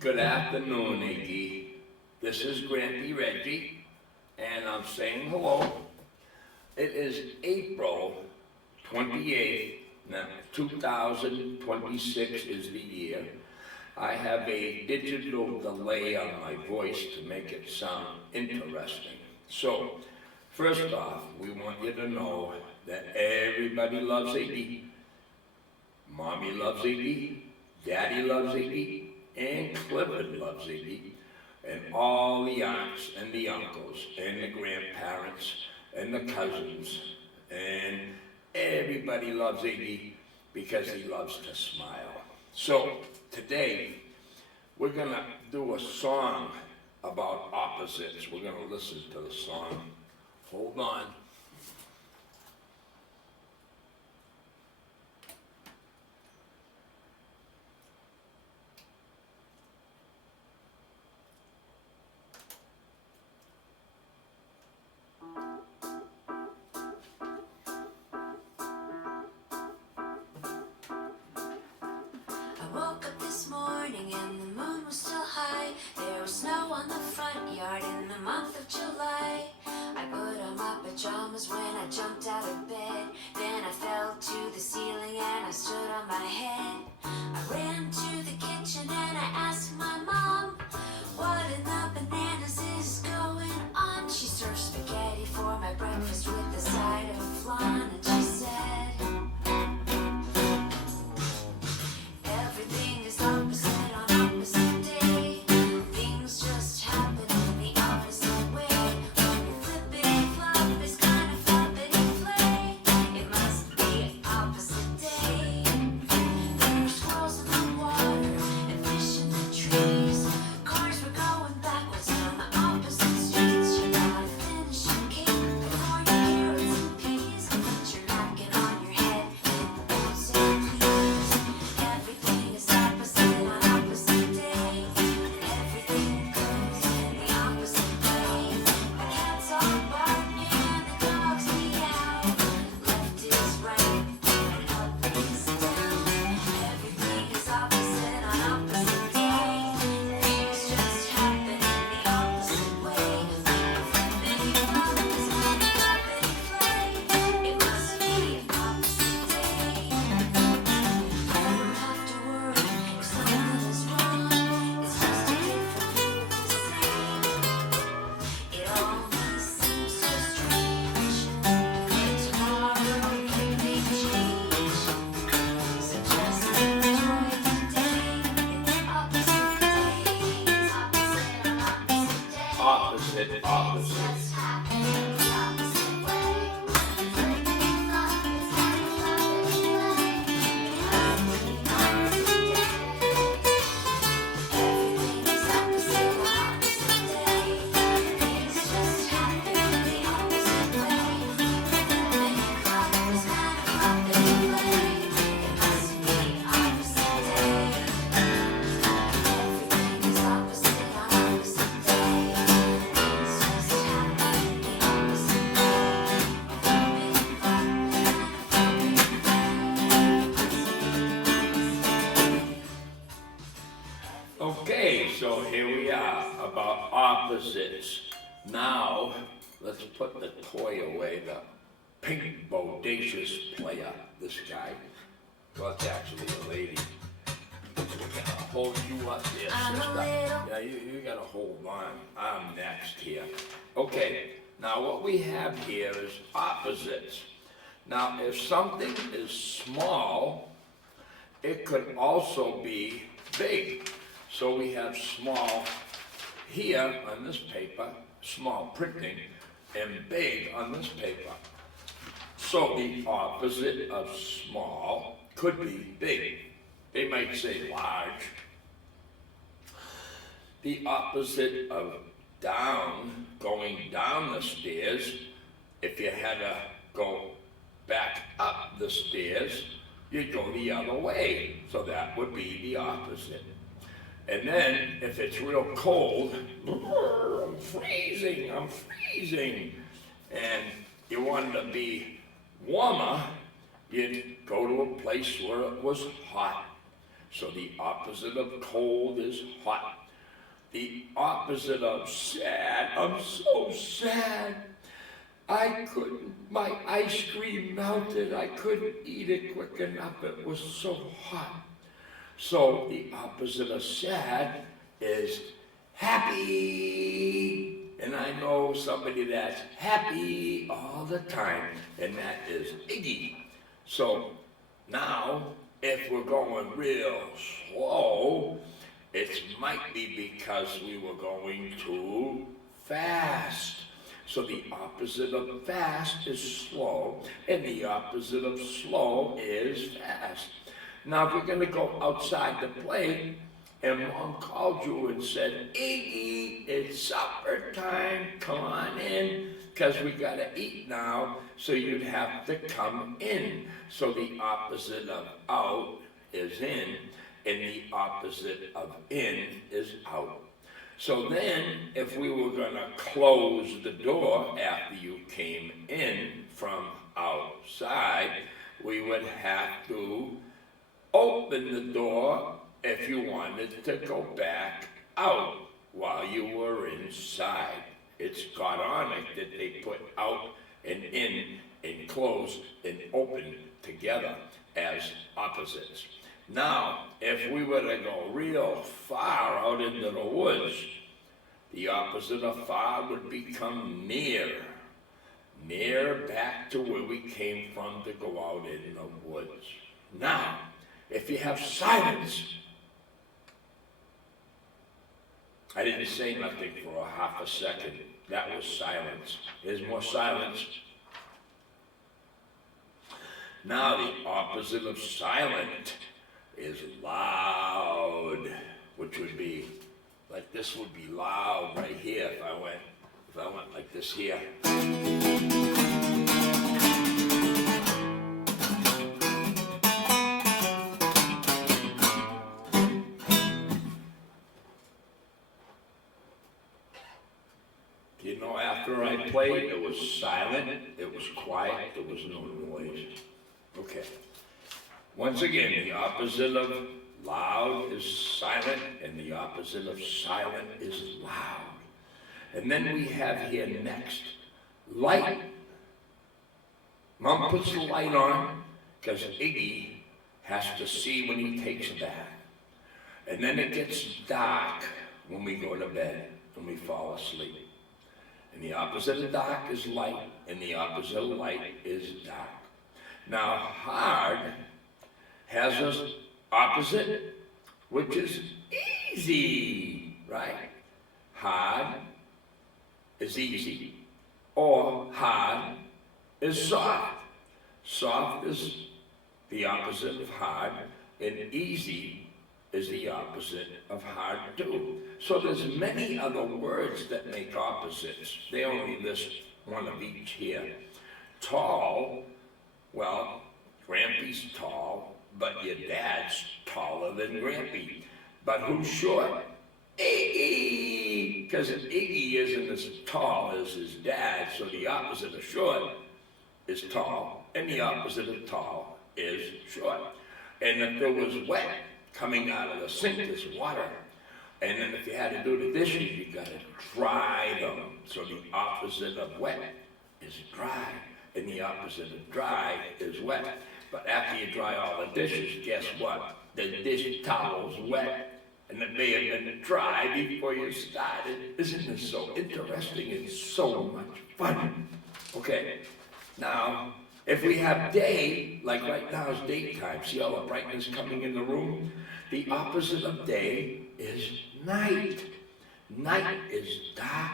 Good afternoon, Iggy. This is Grampi Reggie, and I'm saying hello. It is April 28th, now 2026 is the year. I have a digital delay on my voice to make it sound interesting. So, first off, we want you to know that everybody loves Iggy. Mommy loves Iggy, Daddy loves Iggy, and Clifford loves Iggy, and all the aunts and the uncles and the grandparents and the cousins, and everybody loves Iggy because he loves to smile. So today we're gonna do a song about opposites. We're gonna listen to the song. Hold on. I woke up this morning and the moon was still high. There was snow on the front yard in the month of July. I put on my pajamas when I jumped out of bed. Then I fell to the ceiling and I stood on my head. I ran to the kitchen and I asked my mom, what in the bananas is going on? She served spaghetti for my breakfast with a side of flan, and she said, everything is opposite on opposite day. Things just happen in the opposite way. When you flippity flop is kind of floppity flay. It must be opposite day. There were squirrels in the water and fish in the trees. Cars were going backwards down the opposite streets. You gotta finish your cake before your carrots and peas. Put your napkin on your head and don't say please. Everything is opposite on opposite day. Everything goes in the opposite way. The cats are barking and the dogs meow. Left is right and up is down. Everything is opposite on opposite day. Things just happen in the opposite way. Flippity flop is kind of floppity flay. It must be opposite day. I don't have to worry if something is wrong. It's just a different view of the same. It only seems so strange, but tomorrow can be changed. So just enjoy today. It's opposite days, opposite on opposite day. Opposite, opposite. Just happen in the opposite way. Flippity flop is kind of floppity flay. It must be opposite day. Everything is opposite on opposite day. Things just happen in the opposite way. Flippity flop is kind of floppity flay. It must be opposite day. Everything is opposite on opposite day. Things just happen in the opposite way. Flippity flop is kind of floppity flay. Okay, so here we are about opposites. Now, let's put the toy away, the pink bodacious player, this guy. Well, it's actually a lady. So we're gonna hold you up there, I'm a sister. little- Yeah, you gotta hold on. I'm next here. Okay, now what we have here is opposites. Now, if something is small, it could also be big. So we have small here on this paper, small printing, and big on this paper. So the opposite of small could be big. They might say large. The opposite of down, going down the stairs, if you had to go back up the stairs, you'd go the other way. So that would be the opposite. And then, if it's real cold, I'm freezing, and you wanted to be warmer, you'd go to a place where it was hot. So the opposite of cold is hot. The opposite of sad, I'm so sad. My ice cream melted. I couldn't eat it quick enough. It was so hot. So the opposite of sad is happy. And I know somebody that's happy all the time, and that is Iggy. So now, if we're going real slow, it might be because we were going too fast. So the opposite of fast is slow, and the opposite of slow is fast. Now, if we're going to go outside to play, and Mom called you and said, Iggy, it's supper time, come on in, because we got to eat now, so you'd have to come in. So the opposite of out is in, and the opposite of in is out. So then, if we were going to close the door after you came in from outside, we would have to open the door if you wanted to go back out while you were inside. It's Godonic that they put out and in and close and open together as opposites. Now, if we were to go real far out into the woods, the opposite of far would become near. Near back to where we came from to go out in the woods. Now, if you have silence, I didn't say nothing for a half a second. That was silence. There's more silence. Now, the opposite of silent is loud, which would be like this would be loud right here if I went like this here. You know, after I played, it was silent, it was quiet, there was no noise. Okay. Once again, the opposite of loud is silent, and the opposite of silent is loud. And then we have here next, light. Mom puts the light on because Iggy has to see when he takes a bath. And then it gets dark when we go to bed and we fall asleep. And the opposite of dark is light, and the opposite of light is dark. Now, hard has an opposite, which is easy, right? Hard is easy, or hard is soft. Soft is the opposite of hard, and easy is the opposite of hard too. So there's many other words that make opposites. They only list one of each here. Tall, well, Grampy's tall, but your dad's taller than Grampy. But who's short? Iggy! Because Iggy isn't as tall as his dad, so the opposite of short is tall, and the opposite of tall is short. And if there was wet coming out of the sink, there's water. And then if you had to do the dishes, you got to dry them. So the opposite of wet is dry, and the opposite of dry is wet. But after you dry all the dishes, guess what? The dish towel's wet, and it may have been dry before you started. Isn't this so interesting and so much fun? Okay, now, if we have day, like right now is daytime, see all the brightness coming in the room? The opposite of day is night. Night is dark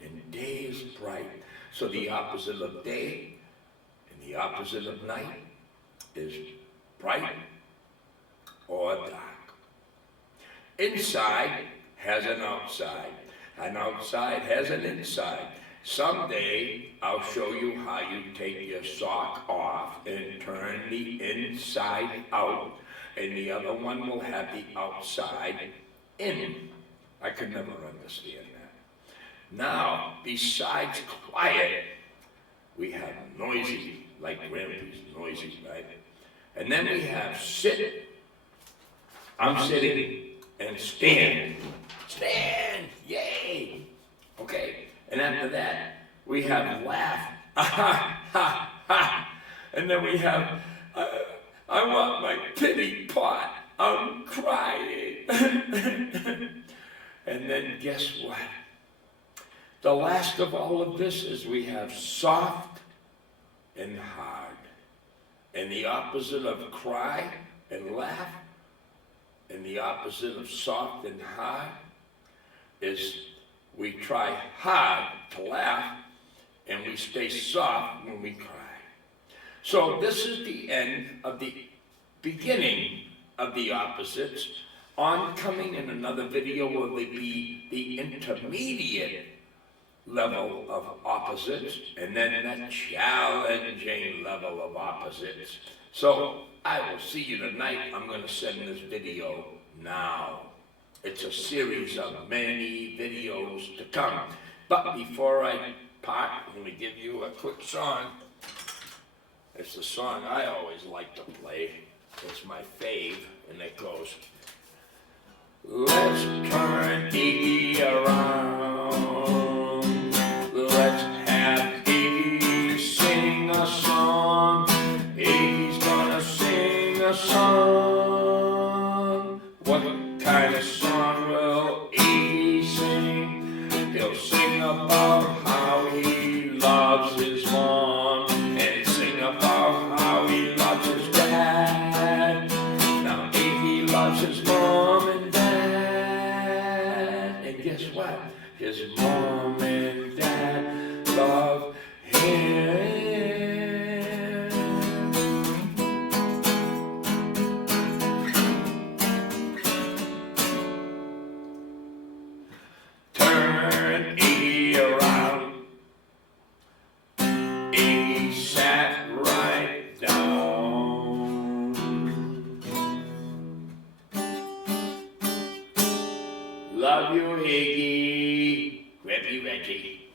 and day is bright. So the opposite of day and the opposite of night is bright or dark. Inside has an outside. An outside has an inside. Someday I'll show you how you take your sock off and turn the inside out, and the other one will have the outside in. I could never understand that. Now, besides quiet, we have noisy, like Grampy's noisy, right? And then we have sit, I'm sitting and stand, yay. Okay, and after that, we have laugh, ha, ha, ha. And then we have, I want my pity pot, I'm crying. And then guess what? The last of all of this is we have soft and hard. And the opposite of cry and laugh, and the opposite of soft and hard, is we try hard to laugh and we stay soft when we cry. So this is the end of the beginning of the opposites. Oncoming in another video will be the intermediate level of opposites, and then that challenging level of opposites. So I will see you tonight. I'm going to send this video now. It's a series of many videos to come. But before I part, I'm going to give you a quick song. It's the song I always like to play. It's my fave, and it goes, let's turn Iggy around. Let's have Iggy sing a song. Iggy's gonna sing a song. What kind of song will Iggy sing? He'll sing about how he loves his mom, and sing about how he loves his dad. Now Iggy loves his mom and dad, and guess what? His mom and dad love him. Turn Iggy around. Iggy sat right down. Love you, Iggy. Grampi Reggie.